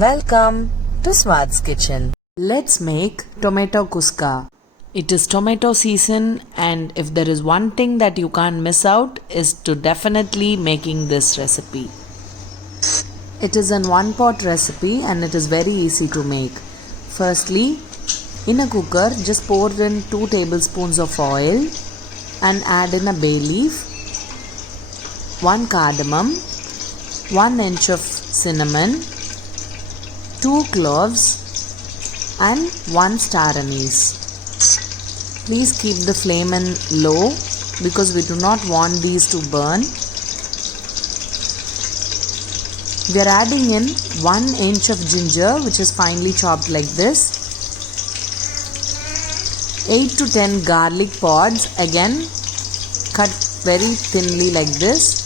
Welcome to Swad's Kitchen. Let's make tomato kuska. It is tomato season, and if there is one thing that you can't miss out is to definitely making this recipe. It is an one pot recipe and it is very easy to make. Firstly, in a cooker just pour in 2 tablespoons of oil and add in a bay leaf, 1 cardamom, 1 inch of cinnamon, 2 cloves and 1 star anise. Please keep the flame in low because we do not want these to burn. We are adding in 1 inch of ginger which is finely chopped like this. 8 to 10 garlic pods, again cut very thinly like this.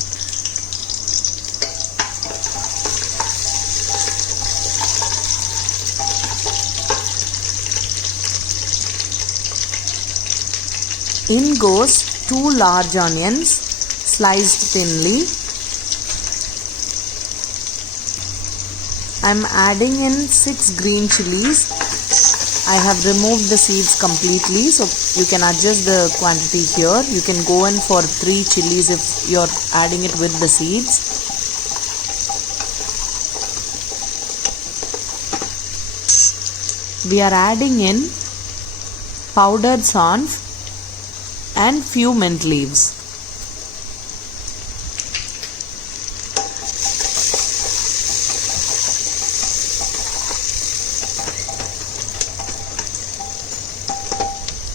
In goes 2 large onions sliced thinly. I am adding in 6 green chilies. I have removed the seeds completely, so you can adjust the quantity here. You can go in for 3 chilies if you are adding it with the seeds. We are adding in powdered saunf and few mint leaves.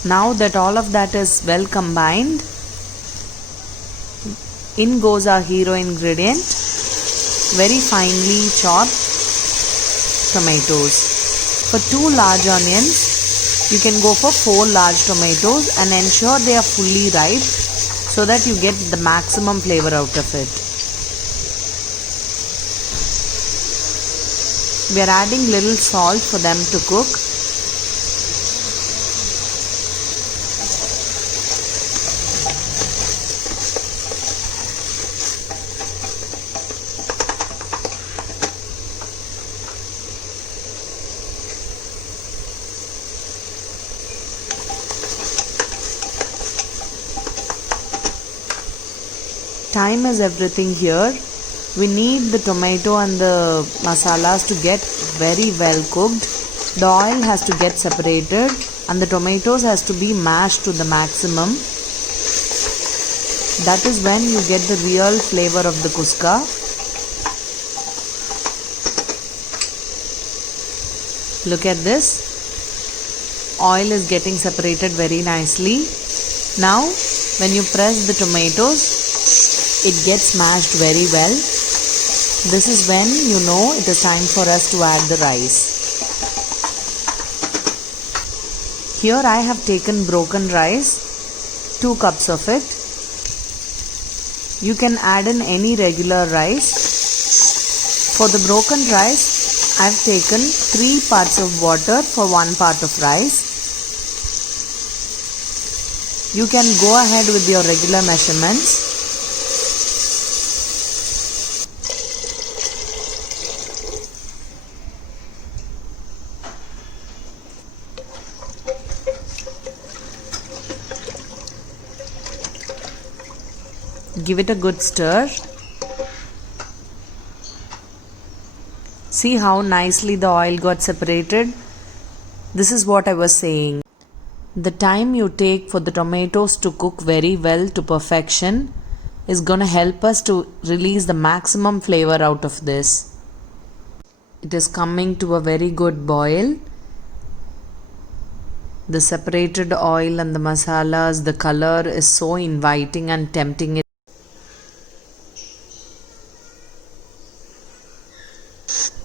Now that all of that is well combined, in goes our hero ingredient, very finely chopped tomatoes. For 2 large onions, you can go for 4 large tomatoes and ensure they are fully ripe so that you get the maximum flavor out of it. We are adding little salt for them to cook. Time is everything here. We need the tomato and the masalas to get very well cooked. The oil has to get separated and the tomatoes has to be mashed to the maximum. That is when you get the real flavor of the kuska. Look at this. Oil is getting separated very nicely. Now when you press the tomatoes, it gets mashed very well. This is when you know it is time for us to add the rice. Here I have taken broken rice, 2 cups of it. You can add in any regular rice. For the broken rice, I have taken 3 parts of water for 1 part of rice. You can go ahead with your regular measurements. Give it a good stir. See how nicely the oil got separated? This is what I was saying. The time you take for the tomatoes to cook very well to perfection is going to help us to release the maximum flavor out of this. It is coming to a very good boil. The separated oil and the masalas, the color is so inviting and tempting.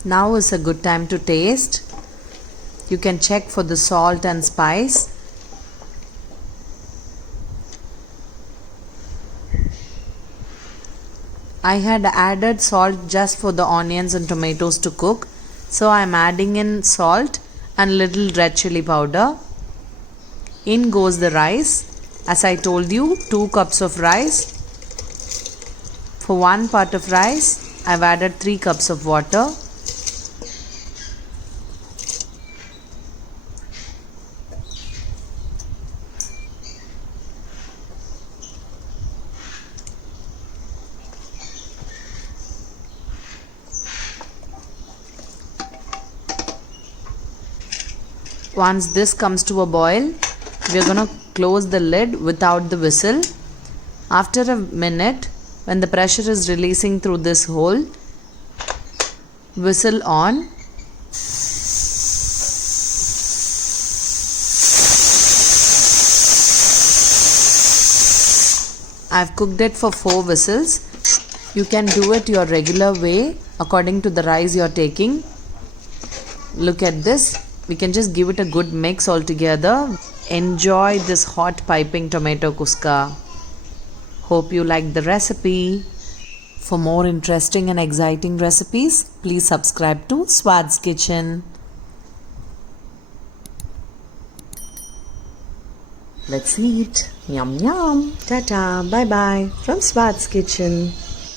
Now is a good time to taste. You can check for the salt and spice. I had added salt just for the onions and tomatoes to cook, so I am adding in salt and little red chili powder. In goes the rice. As I told you, 2 cups of rice. For 1 part of rice, I've added 3 cups of water. Once this comes to a boil, we're going to close the lid without the whistle. After a minute, when the pressure is releasing through this hole, whistle on. I've cooked it for 4 whistles. You can do it your regular way according to the rice you're taking. Look at this. We can just give it a good mix altogether. Enjoy this hot piping tomato kuska. Hope you like the recipe. For more interesting and exciting recipes, please subscribe to Swad's Kitchen. Let's eat. Yum yum. Ta-ta. Bye-bye from Swad's Kitchen.